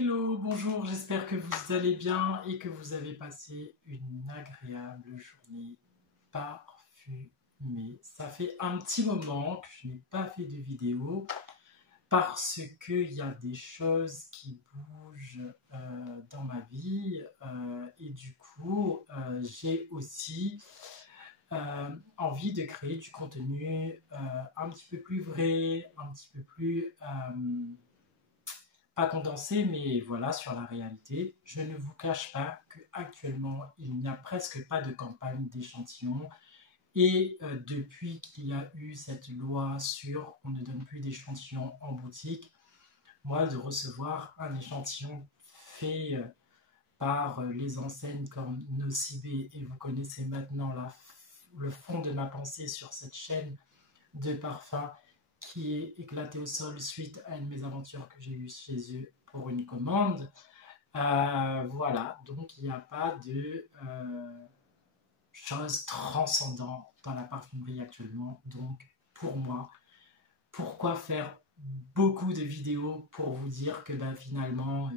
Hello, bonjour, j'espère que vous allez bien et que vous avez passé une agréable journée parfumée. Ça fait un petit moment que je n'ai pas fait de vidéo parce qu'il y a des choses qui bougent dans ma vie et du coup j'ai aussi envie de créer du contenu un petit peu plus vrai, un petit peu plus pas condensé, mais voilà, sur la réalité. Je ne vous cache pas qu'actuellement, il n'y a presque pas de campagne d'échantillons. Et depuis qu'il y a eu cette loi sur on ne donne plus d'échantillons en boutique, moi, de recevoir un échantillon fait par les enseignes comme Nocibé, et vous connaissez maintenant le fond de ma pensée sur cette chaîne de parfums qui est éclaté au sol suite à une mésaventure que j'ai eue chez eux pour une commande. Voilà, donc il n'y a pas de choses transcendantes dans la parfumerie actuellement. Donc pour moi, pourquoi faire beaucoup de vidéos pour vous dire que finalement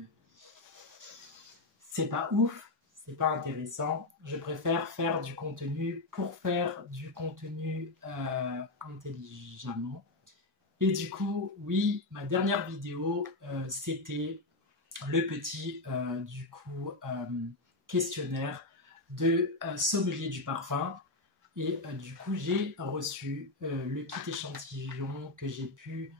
c'est pas ouf, c'est pas intéressant. Je préfère faire du contenu pour faire du contenu intelligemment. Et du coup, oui, ma dernière vidéo, c'était le petit questionnaire de sommelier du parfum. Et du coup, j'ai reçu le kit échantillon que j'ai pu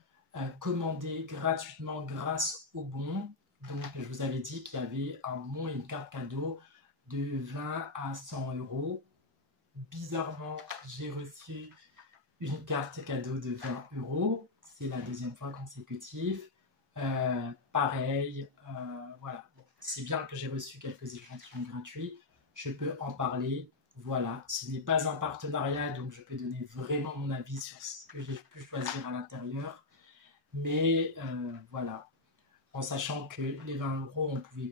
commander gratuitement grâce au bon. Donc, je vous avais dit qu'il y avait un bon et une carte cadeau de 20 à 100 euros. Bizarrement, j'ai reçu une carte cadeau de 20 euros. C'est la deuxième fois consécutive. Pareil, voilà. Bon, c'est bien que j'ai reçu quelques échantillons gratuits. Je peux en parler. Voilà, ce n'est pas un partenariat, donc je peux donner vraiment mon avis sur ce que j'ai pu choisir à l'intérieur. Mais voilà, en sachant que les 20 euros, on ne pouvait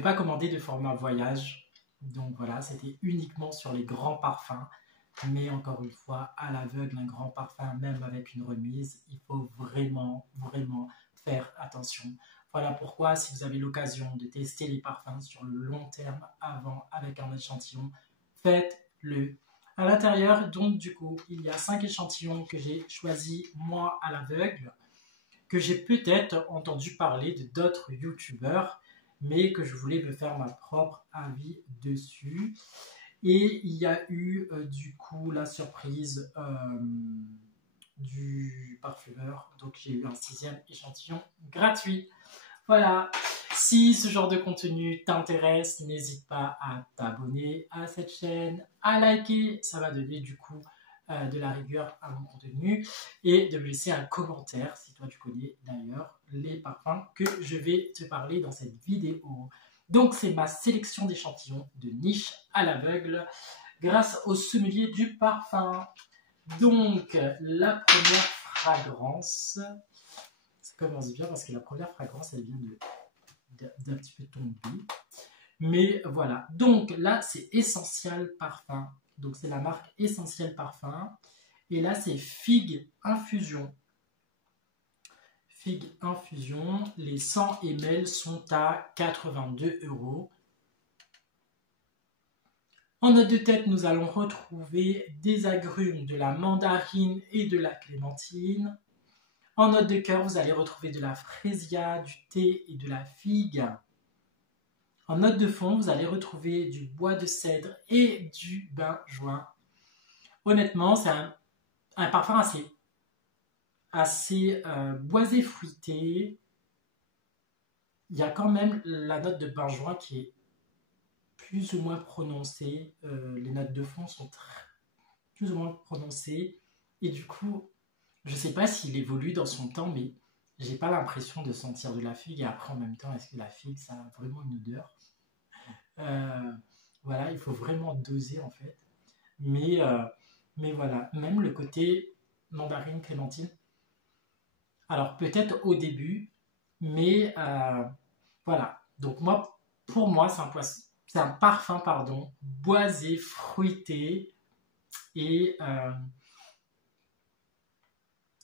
pas commander de format voyage. Donc voilà, c'était uniquement sur les grands parfums. Mais encore une fois, à l'aveugle, un grand parfum, même avec une remise, il faut vraiment, vraiment faire attention. Voilà pourquoi, si vous avez l'occasion de tester les parfums sur le long terme avant avec un échantillon, faites-le. À l'intérieur, donc du coup, il y a 5 échantillons que j'ai choisis moi à l'aveugle, que j'ai peut-être entendu parler de d'autres youtubeurs, mais que je voulais me faire ma propre avis dessus. Et il y a eu du coup la surprise du parfumeur. Donc j'ai eu un 6e échantillon gratuit. Voilà. Si ce genre de contenu t'intéresse, n'hésite pas à t'abonner à cette chaîne, à liker. Ça va donner du coup de la rigueur à mon contenu. Et de me laisser un commentaire si toi tu connais d'ailleurs les parfums que je vais te parler dans cette vidéo. Donc c'est ma sélection d'échantillons de niche à l'aveugle grâce au sommelier du parfum. Donc la première fragrance, ça commence bien parce que la première fragrance elle vient d'un petit peu tomber. Mais voilà, donc là c'est Essential Parfum. Donc c'est la marque Essential Parfum. Et là c'est Figue Infusion. Figue Infusion, les 100 ml sont à 82 euros. En note de tête, nous allons retrouver des agrumes, de la mandarine et de la clémentine. En note de cœur, vous allez retrouver de la frésia, du thé et de la figue. En note de fond, vous allez retrouver du bois de cèdre et du benjoin. Honnêtement, c'est un parfum assez boisé fruité. Il y a quand même la note de benjoin qui est plus ou moins prononcée. Les notes de fond sont plus ou moins prononcées. Et du coup, je ne sais pas s'il évolue dans son temps, mais j'ai pas l'impression de sentir de la figue. Et après, en même temps, est-ce que la figue, ça a vraiment une odeur? Voilà, il faut vraiment doser en fait. Mais voilà, même le côté mandarine, clémentine. Alors peut-être au début, mais voilà. Donc moi, pour moi, c'est un parfum, pardon, boisé, fruité et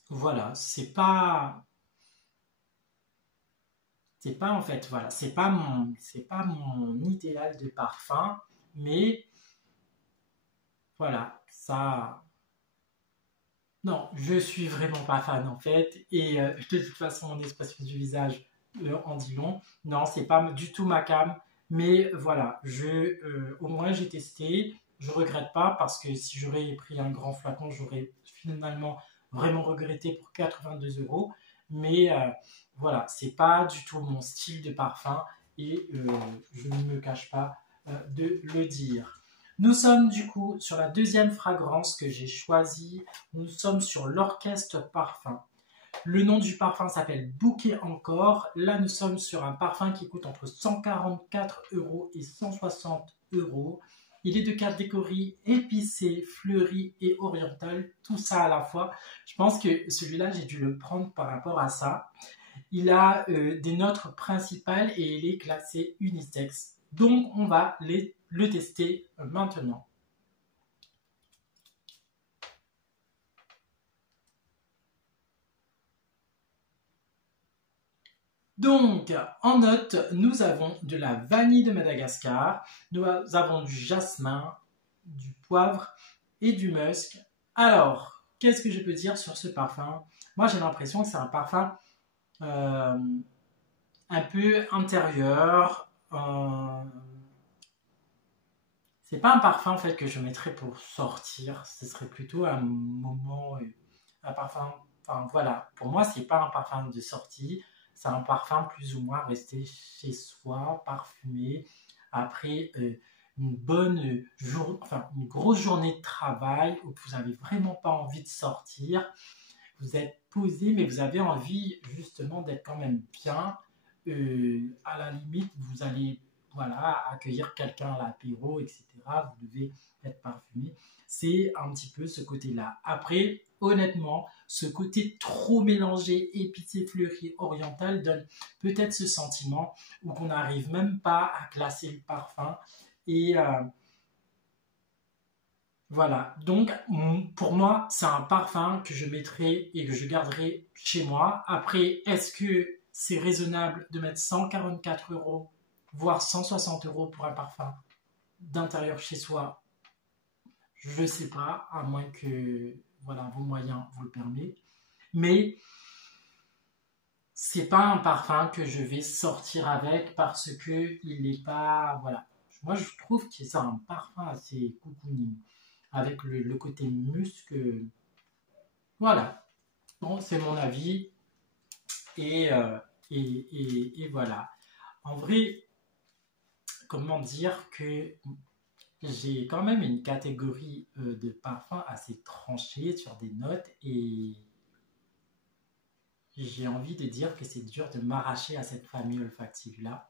voilà, c'est pas en fait, voilà, c'est pas mon idéal de parfum, mais voilà, ça, non, je suis vraiment pas fan en fait, et de toute façon, mon expression du visage en dit long. Non, c'est pas du tout ma came, mais voilà, au moins j'ai testé, je regrette pas parce que si j'aurais pris un grand flacon, j'aurais finalement vraiment regretté pour 82 €. Mais voilà, c'est pas du tout mon style de parfum et je ne me cache pas de le dire. Nous sommes du coup sur la deuxième fragrance que j'ai choisie. Nous sommes sur l'Orchestre Parfum. Le nom du parfum s'appelle Bouquet Encore. Là, nous sommes sur un parfum qui coûte entre 144 € et 160 €. Il est de catégorie épicée, fleurie et orientale, tout ça à la fois. Je pense que celui-là, j'ai dû le prendre par rapport à ça. Il a des notes principales et il est classé unisex. Donc, on va le tester maintenant. Donc, en note, nous avons de la vanille de Madagascar, nous avons du jasmin, du poivre et du musc. Alors, qu'est-ce que je peux dire sur ce parfum? Moi, j'ai l'impression que c'est un parfum euh, un peu intérieur. C'est pas un parfum en fait que je mettrais pour sortir. Ce serait plutôt un moment, un parfum. Enfin voilà, pour moi c'est pas un parfum de sortie. C'est un parfum plus ou moins resté chez soi, parfumé après enfin une grosse journée de travail où vous n'avez vraiment pas envie de sortir. Vous êtes posé, mais vous avez envie justement d'être quand même bien. À la limite, vous allez voilà, accueillir quelqu'un à l'apéro, etc. Vous devez être parfumé. C'est un petit peu ce côté-là. Après, honnêtement, ce côté trop mélangé, épicé, fleuri, oriental donne peut-être ce sentiment où qu'on n'arrive même pas à classer le parfum. Et voilà, donc pour moi, c'est un parfum que je mettrai et que je garderai chez moi. Après, est-ce que c'est raisonnable de mettre 144 €, voire 160 € pour un parfum d'intérieur chez soi? Je ne sais pas, à moins que voilà, vos moyens vous le permettent. Mais c'est pas un parfum que je vais sortir avec parce que il n'est pas. Voilà. Moi, je trouve que c'est un parfum assez cocooning avec le côté musc. Voilà. Bon, c'est mon avis. Et, euh, et voilà. En vrai, comment dire que j'ai quand même une catégorie de parfums assez tranchée sur des notes et j'ai envie de dire que c'est dur de m'arracher à cette famille olfactive-là.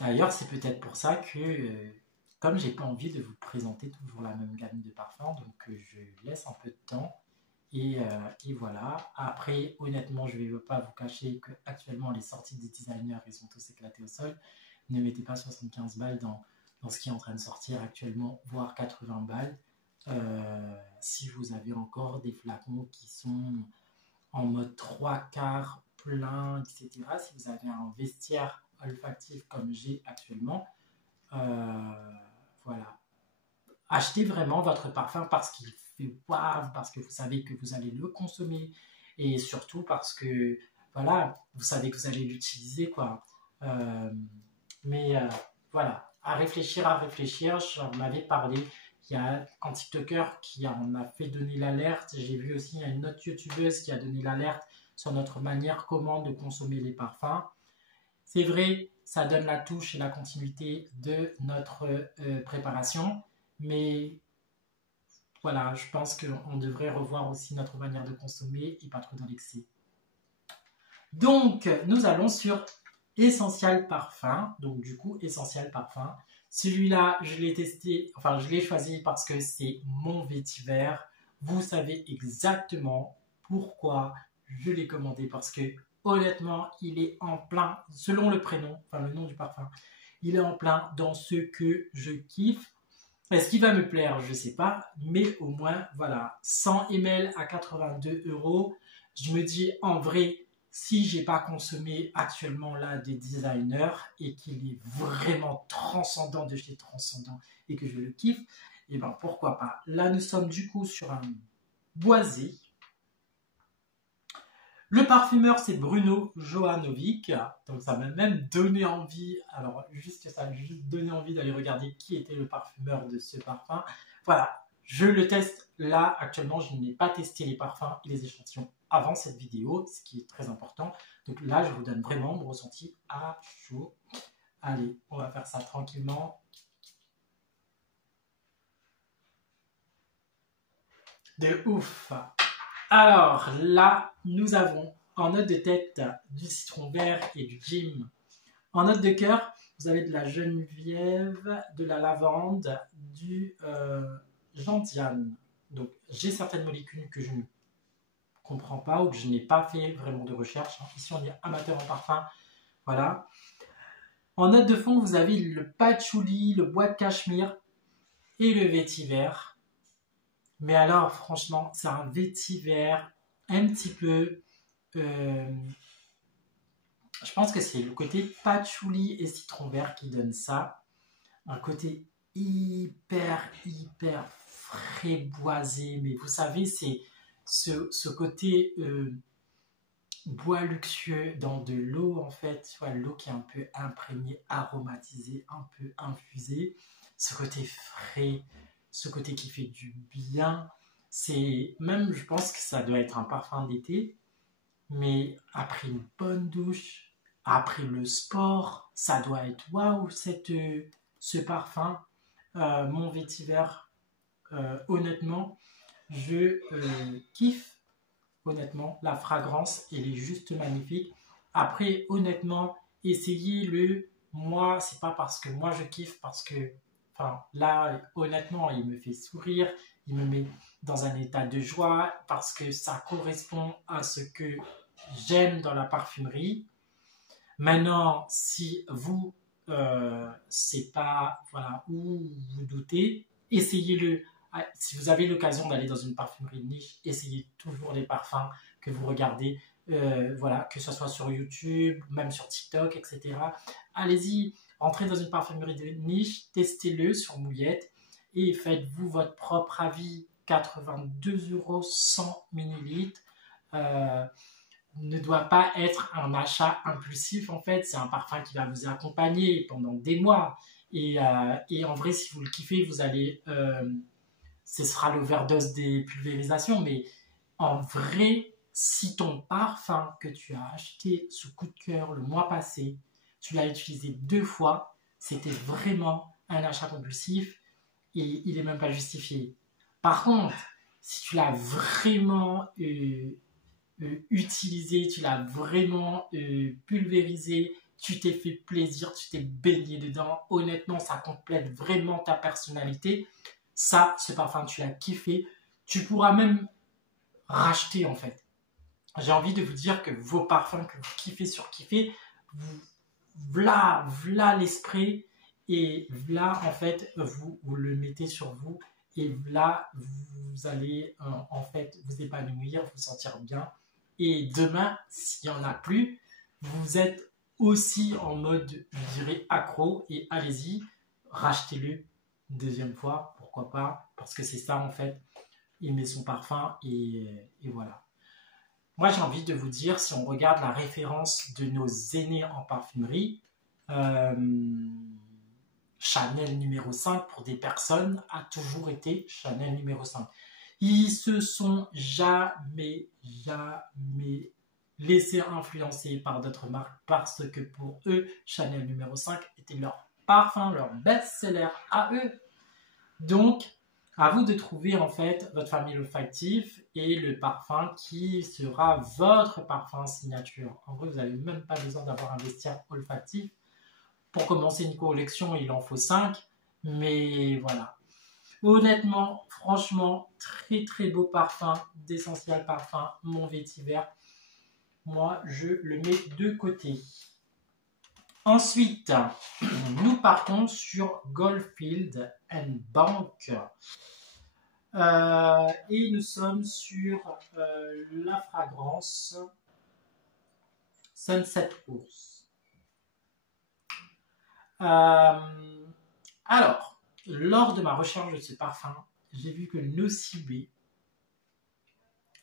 D'ailleurs, c'est peut-être pour ça que, comme j'ai pas envie de vous présenter toujours la même gamme de parfums, donc je laisse un peu de temps. Et voilà. Après, honnêtement, je ne vais pas vous cacher que actuellement les sorties des designers, ils sont tous éclatés au sol. Ne mettez pas 75 balles dans ce qui est en train de sortir actuellement, voire 80 balles. Si vous avez encore des flacons qui sont en mode 3 quarts, plein, etc. Si vous avez un vestiaire olfactif comme j'ai actuellement, voilà. Achetez vraiment votre parfum parce qu'il fait waouh, parce que vous savez que vous allez le consommer et surtout parce que voilà, vous savez que vous allez l'utiliser quoi. Euh, mais voilà, à réfléchir. J'en avais parlé. Il y a un TikToker qui en a fait donner l'alerte. J'ai vu aussi il y a une autre YouTubeuse qui a donné l'alerte sur notre manière comment de consommer les parfums. C'est vrai, ça donne la touche et la continuité de notre préparation, mais voilà, je pense qu'on devrait revoir aussi notre manière de consommer et pas trop dans l'excès. Donc, nous allons sur Essential Parfum. Donc, du coup, Essential Parfum. Celui-là, je l'ai testé, enfin, je l'ai choisi parce que c'est mon vétiver. Vous savez exactement pourquoi je l'ai commandé. Parce que, honnêtement, il est en plein, selon le prénom, enfin, le nom du parfum, il est en plein dans ce que je kiffe. Est-ce qu'il va me plaire? Je ne sais pas, mais au moins, voilà, 100 ml à 82 €. Je me dis, en vrai, si j'ai pas consommé actuellement là des designers et qu'il est vraiment transcendant de chez Transcendant et que je le kiffe, et ben pourquoi pas. Là, nous sommes du coup sur un boisé. Le parfumeur, c'est Bruno Johanovic. Donc, ça m'a même donné envie, alors juste ça m'a juste donné envie d'aller regarder qui était le parfumeur de ce parfum. Voilà, je le teste là actuellement. Je n'ai pas testé les parfums et les échantillons avant cette vidéo, ce qui est très important. Donc là, je vous donne vraiment mon ressenti à chaud. Allez, on va faire ça tranquillement. De ouf! Alors là, nous avons en note de tête du citron vert et du gym. En note de cœur, vous avez de la Geneviève, de la lavande, du gentiane. Donc j'ai certaines molécules que je ne comprends pas ou que je n'ai pas fait vraiment de recherche. Ici, on est amateur en parfum. Voilà. En note de fond, vous avez le patchouli, le bois de cachemire et le vétiver. Mais alors, franchement, c'est un vétiver un petit peu... je pense que c'est le côté patchouli et citron vert qui donne ça. Un côté hyper frais boisé. Mais vous savez, c'est ce côté bois luxueux dans de l'eau, en fait. Tu vois, l'eau qui est un peu imprégnée, aromatisée, un peu infusée. Ce côté frais, ce côté qui fait du bien. C'est même, je pense que ça doit être un parfum d'été. Mais après une bonne douche, après le sport, ça doit être waouh, ce parfum. Mon vétiver, honnêtement, je kiffe. Honnêtement, la fragrance, elle est juste magnifique. Après, honnêtement, essayez-le. Moi, c'est pas parce que moi je kiffe, parce que, enfin, là, honnêtement, il me fait sourire, il me met dans un état de joie, parce que ça correspond à ce que j'aime dans la parfumerie. Maintenant, si vous, c'est pas, voilà, où vous doutez, essayez-le. Si vous avez l'occasion d'aller dans une parfumerie de niche, essayez toujours les parfums que vous regardez, voilà, que ce soit sur YouTube, même sur TikTok, etc. Allez-y, entrez dans une parfumerie de niche, testez-le sur mouillette et faites-vous votre propre avis. 82 €, 100 ml. Ne doit pas être un achat impulsif, en fait. C'est un parfum qui va vous accompagner pendant des mois. Et en vrai, si vous le kiffez, vous allez... ce sera l'overdose des pulvérisations. Mais en vrai, si ton parfum que tu as acheté sous coup de cœur le mois passé, tu l'as utilisé 2 fois, c'était vraiment un achat compulsif et il n'est même pas justifié. Par contre, si tu l'as vraiment... utilisé, tu l'as vraiment pulvérisé, tu t'es fait plaisir, tu t'es baigné dedans, honnêtement ça complète vraiment ta personnalité. Ça, ce parfum tu l'as kiffé, tu pourras même racheter en fait. J'ai envie de vous dire que vos parfums que vous kiffez surkiffez, voilà les sprays et là en fait vous le mettez sur vous et là vous allez en fait vous épanouir, vous sentir bien. Et demain, s'il n'y en a plus, vous êtes aussi en mode, je dirais, accro. Et allez-y, rachetez-le une deuxième fois, pourquoi pas. Parce que c'est ça, en fait. Il met son parfum et voilà. Moi, j'ai envie de vous dire, si on regarde la référence de nos aînés en parfumerie, Chanel numéro 5 pour des personnes a toujours été Chanel numéro 5. Ils se sont jamais laissés influencer par d'autres marques parce que pour eux, Chanel numéro 5 était leur parfum, leur best-seller à eux. Donc, à vous de trouver en fait votre famille olfactive et le parfum qui sera votre parfum signature. En vrai, vous n'avez même pas besoin d'avoir un vestiaire olfactif. Pour commencer une collection, il en faut 5, mais voilà. Honnêtement, franchement, très beau parfum, d'Essential Parfum, mon vétiver. Moi, je le mets de côté. Ensuite, nous partons sur Goldfield and Bank. Et nous sommes sur la fragrance Sunset Ours. Alors, lors de ma recherche de ce parfum, j'ai vu que Nocibé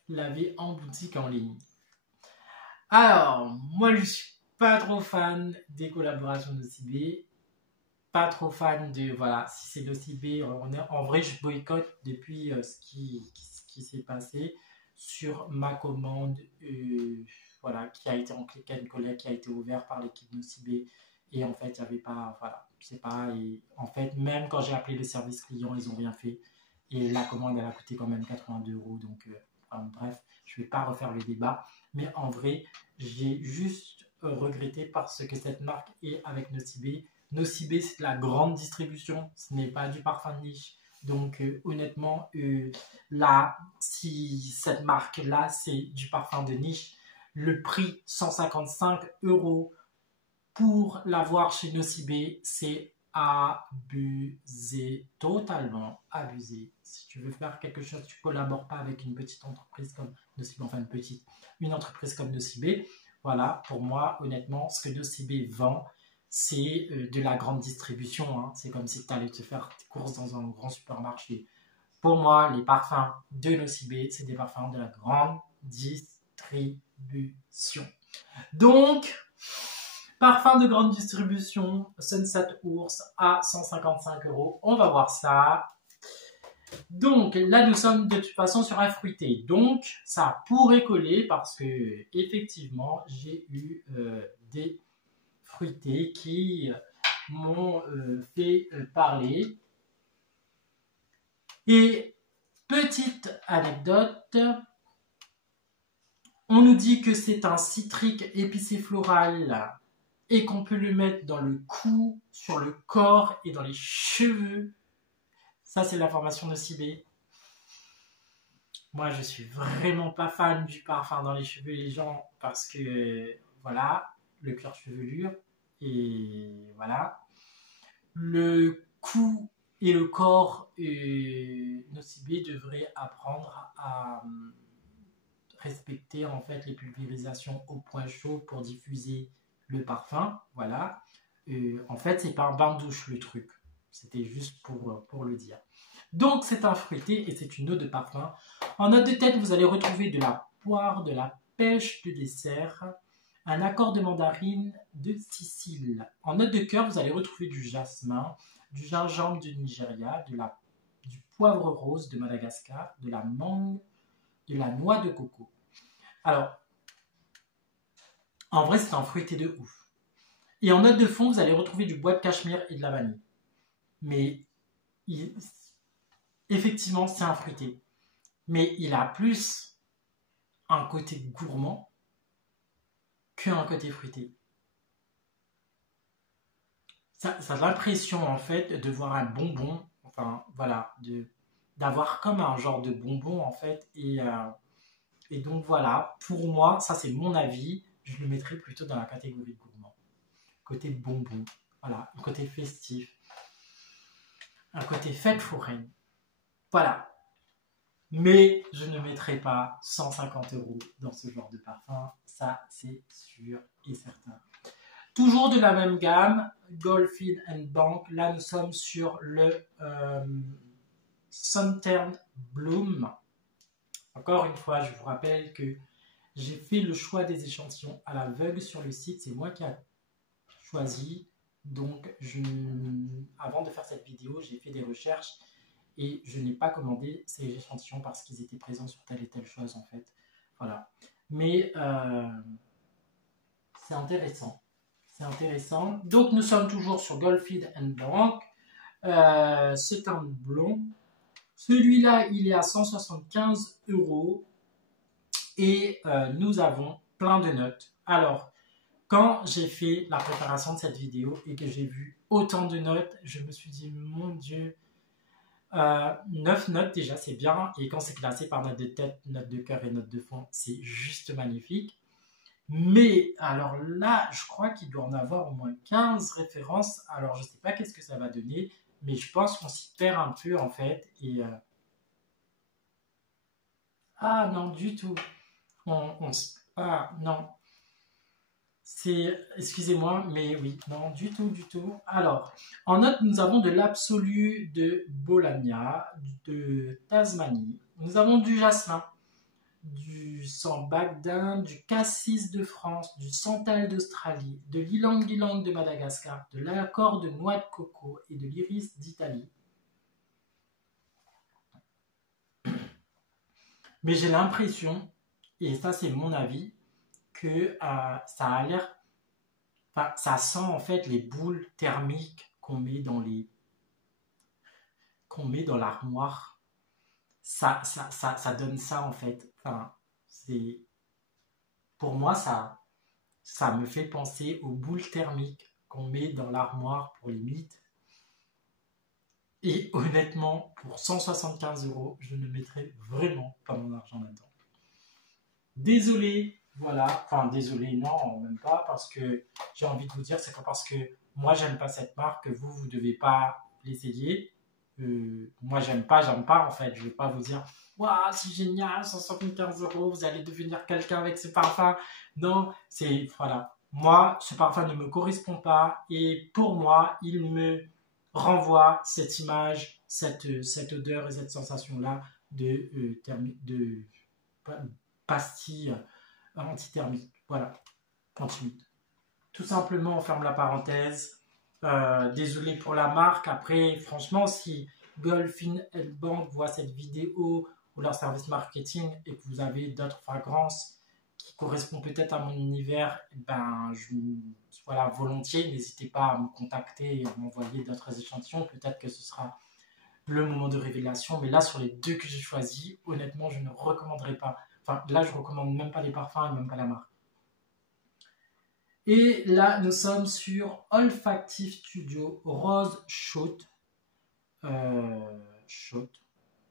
l'avait en boutique en ligne. Alors, moi je suis pas trop fan des collaborations Nocibé, pas trop fan de, voilà, si c'est Nocibé, en vrai je boycotte depuis ce qui s'est passé sur ma commande, voilà, qui a été en click and collect, qui a été ouvert par l'équipe Nocibé, et en fait il n'y avait pas, voilà, je sais pas, et en fait même quand j'ai appelé le service client, ils n'ont rien fait, et la commande elle a coûté quand même 82 €, donc bref, je ne vais pas refaire le débat, mais en vrai, j'ai juste regretté parce que cette marque est avec Nocibé. Nocibé, c'est de la grande distribution, ce n'est pas du parfum de niche. Donc honnêtement, là, si cette marque-là, c'est du parfum de niche, le prix 155 € pour l'avoir chez Nocibé, c'est abusé, totalement abusé. Si tu veux faire quelque chose, tu ne collabores pas avec une petite entreprise comme Nocibé, enfin une entreprise comme Nocibé. Voilà, pour moi, honnêtement, ce que Nocibé vend, c'est de la grande distribution. Hein. C'est comme si tu allais te faire tes courses dans un grand supermarché. Pour moi, les parfums de Nocibé, c'est des parfums de la grande distribution. Donc, parfum de grande distribution, Sunset Ours à 155 €. On va voir ça. Donc là, nous sommes de toute façon sur un fruité. Donc, ça pourrait coller parce que effectivement, j'ai eu des fruités qui m'ont fait parler. Et petite anecdote, on nous dit que c'est un citrique épicé floral et qu'on peut le mettre dans le cou, sur le corps et dans les cheveux. Ça, c'est l'information de Nocibé. Moi, je suis vraiment pas fan du parfum dans les cheveux les gens parce que, voilà, le cuir chevelure et voilà. Le cou et le corps, Nocibé devrait apprendre à respecter en fait les pulvérisations au point chaud pour diffuser le parfum, voilà. En fait, c'est pas un bain de douche le truc. C'était juste pour le dire. Donc, c'est un fruité et c'est une eau de parfum. En note de tête, vous allez retrouver de la poire, de la pêche de dessert, un accord de mandarine de Sicile. En note de cœur, vous allez retrouver du jasmin, du gingembre du Nigeria, du poivre rose de Madagascar, de la mangue, de la noix de coco. Alors, en vrai, c'est un fruité de ouf. Et en note de fond, vous allez retrouver du bois de cachemire et de la vanille. Mais effectivement, c'est un fruité. Mais il a plus un côté gourmand qu'un côté fruité. Ça a l'impression, en fait, de voir un bonbon, enfin, voilà, d'avoir comme un genre de bonbon, en fait. Et donc, voilà, pour moi, ça, c'est mon avis. Je le mettrais plutôt dans la catégorie gourmand. Côté bonbon, voilà, un côté festif. Un côté fête foraine. Voilà. Mais je ne mettrai pas 150 € dans ce genre de parfum. Ça, c'est sûr et certain. Toujours de la même gamme, Goldfield and Bank. Là, nous sommes sur le Southern Bloom. Encore une fois, je vous rappelle que j'ai fait le choix des échantillons à l'aveugle sur le site. C'est moi qui ai choisi. Donc, avant de faire cette vidéo, j'ai fait des recherches et je n'ai pas commandé ces échantillons parce qu'ils étaient présents sur telle et telle chose en fait. Voilà. Mais c'est intéressant. C'est intéressant. Donc, nous sommes toujours sur Goldfield and Bank. C'est un blond. Celui-là, il est à 175 € et nous avons plein de notes. Alors, quand j'ai fait la préparation de cette vidéo et que j'ai vu autant de notes, je me suis dit, mon Dieu, 9 notes déjà, c'est bien. Et quand c'est classé par note de tête, note de cœur et note de fond, c'est juste magnifique. Mais alors là, je crois qu'il doit en avoir au moins 15 références. Alors je sais pas qu'est-ce que ça va donner, mais je pense qu'on s'y perd un peu en fait. Ah non, du tout. Ah non, excusez-moi, mais oui, non, du tout, du tout. Alors, en note, nous avons de l'absolu de Bologna, de Tasmanie. Nous avons du jasmin, du sambac d'Inde, du cassis de France, du santal d'Australie, de l'ylang-ylang de Madagascar, de l'accord de noix de coco et de l'iris d'Italie. Mais j'ai l'impression, et ça c'est mon avis, que ça a l'air, enfin, ça sent en fait les boules thermiques qu'on met dans l'armoire. Ça donne ça en fait. Enfin, c'est, pour moi, ça me fait penser aux boules thermiques qu'on met dans l'armoire pour les mythes. Et honnêtement, pour 175 euros, je ne mettrai vraiment pas mon argent là-dedans. Désolé, voilà. Enfin, désolé, non, même pas, parce que j'ai envie de vous dire, c'est pas parce que moi, j'aime pas cette marque que vous ne devez pas l'essayer. Moi, j'aime pas, en fait. Je vais pas vous dire, waouh, c'est génial, 175 euros, vous allez devenir quelqu'un avec ce parfum. Non, voilà. Moi, ce parfum ne me correspond pas, et pour moi, il me renvoie cette image, cette odeur et cette sensation-là de pastille antithermique. Voilà, continue. Tout simplement, on ferme la parenthèse. Désolé pour la marque. Après, franchement, si Golfin Bank voit cette vidéo ou leur service marketing et que vous avez d'autres fragrances qui correspondent peut-être à mon univers, ben, voilà, volontiers, n'hésitez pas à me contacter et à m'envoyer d'autres échantillons. Peut-être que ce sera le moment de révélation. Mais là, sur les deux que j'ai choisis, honnêtement, je ne recommanderais pas. Enfin, là, je ne recommande même pas les parfums et même pas la marque. Et là, nous sommes sur Olfactive Studio Rose Shot. Shot,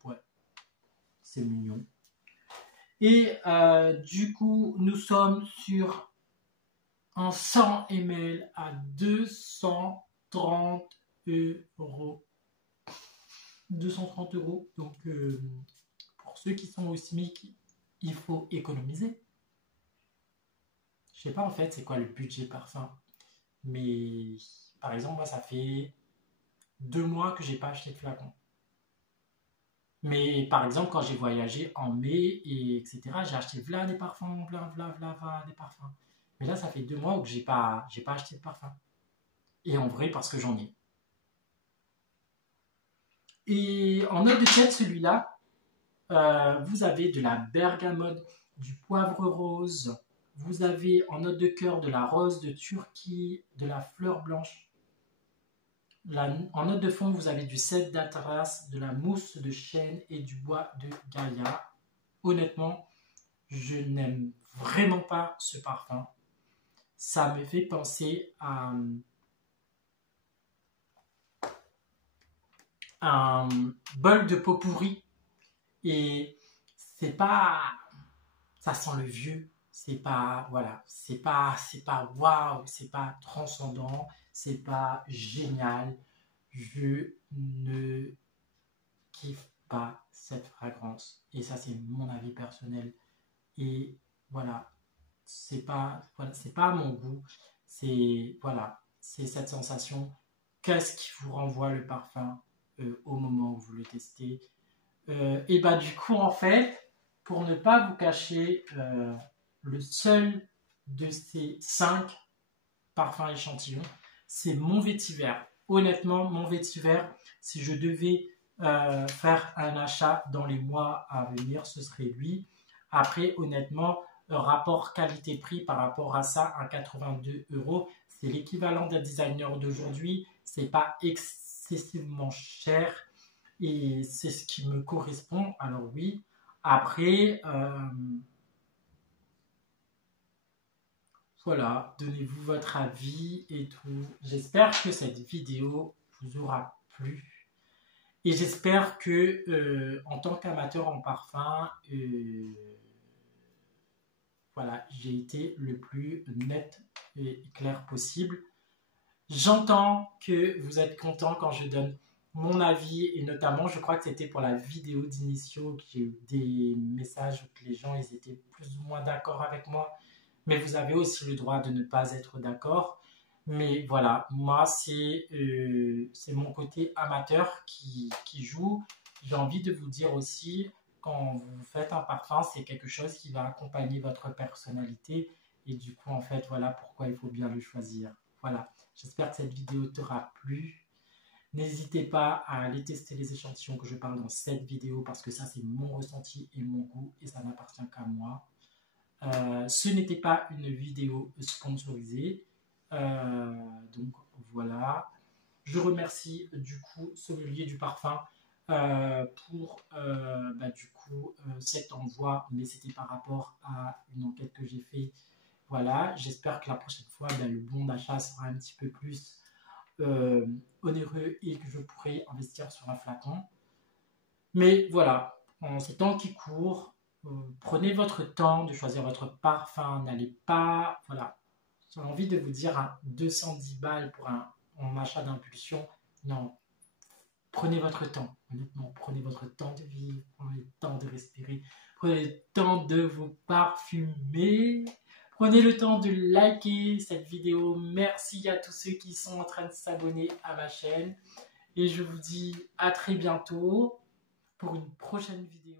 ouais, c'est mignon. Et du coup, nous sommes sur un 100 ml à 230 euros. 230 euros. Donc, pour ceux qui sont au SMIC, il faut économiser. Je sais pas en fait c'est quoi le budget parfum. Mais par exemple, moi, ça fait 2 mois que j'ai pas acheté de flacon. Mais par exemple, quand j'ai voyagé en mai, etc., j'ai acheté v'là des parfums, v'là des parfums. Mais là, ça fait 2 mois que j'ai pas acheté de parfum. Et en vrai, parce que j'en ai. Et en note de tête, celui-là, vous avez de la bergamote, du poivre rose. Vous avez en note de cœur de la rose de Turquie, de la fleur blanche. En note de fond, vous avez du cèdre d'Atras, de la mousse de chêne et du bois de Gaïa. Honnêtement, je n'aime vraiment pas ce parfum. Ça me fait penser à un bol de pot pourri. Et c'est pas... Ça sent le vieux. C'est pas... Voilà. C'est pas waouh. C'est pas transcendant. C'est pas génial. Je ne kiffe pas cette fragrance. Et ça, c'est mon avis personnel. Et voilà, c'est pas à mon goût. C'est cette sensation. Qu'est-ce qui vous renvoie le parfum au moment où vous le testez? Et bah du coup, en fait, pour ne pas vous cacher, le seul de ces 5 parfums échantillons, c'est mon vétiver. Honnêtement, mon vétiver, si je devais faire un achat dans les mois à venir, ce serait lui. Après, honnêtement, rapport qualité-prix par rapport à ça, à 82 euros, c'est l'équivalent d'un designer d'aujourd'hui. C'est pas excessivement cher et c'est ce qui me correspond. Alors oui, après, voilà, donnez-vous votre avis et tout. J'espère que cette vidéo vous aura plu. Et j'espère que, en tant qu'amateur en parfum, voilà, j'ai été le plus net et clair possible. J'entends que vous êtes content quand je donne mon avis, et notamment, je crois que c'était pour la vidéo d'initio que j'ai eu des messages où que les gens ils étaient plus ou moins d'accord avec moi, mais vous avez aussi le droit de ne pas être d'accord. Mais voilà, moi, c'est mon côté amateur qui joue. J'ai envie de vous dire aussi, quand vous faites un parfum, c'est quelque chose qui va accompagner votre personnalité. Et du coup, en fait, voilà pourquoi il faut bien le choisir. Voilà, j'espère que cette vidéo t'aura plu. N'hésitez pas à aller tester les échantillons que je parle dans cette vidéo parce que ça, c'est mon ressenti et mon goût et ça n'appartient qu'à moi. Ce n'était pas une vidéo sponsorisée. Donc voilà. Je remercie du coup Sommelier du Parfum pour du coup cet envoi, mais c'était par rapport à une enquête que j'ai fait. Voilà, j'espère que la prochaine fois, le bon d'achat sera un petit peu plus onéreux et que je pourrai investir sur un flacon. Mais voilà, en ces temps qui courent, prenez votre temps de choisir votre parfum. N'allez pas, voilà, j'ai envie de vous dire 210 balles pour un achat d'impulsion. Non, prenez votre temps. Honnêtement, prenez votre temps de vivre, prenez le temps de respirer, prenez le temps de vous parfumer. Prenez le temps de liker cette vidéo. Merci à tous ceux qui sont en train de s'abonner à ma chaîne. Et je vous dis à très bientôt pour une prochaine vidéo.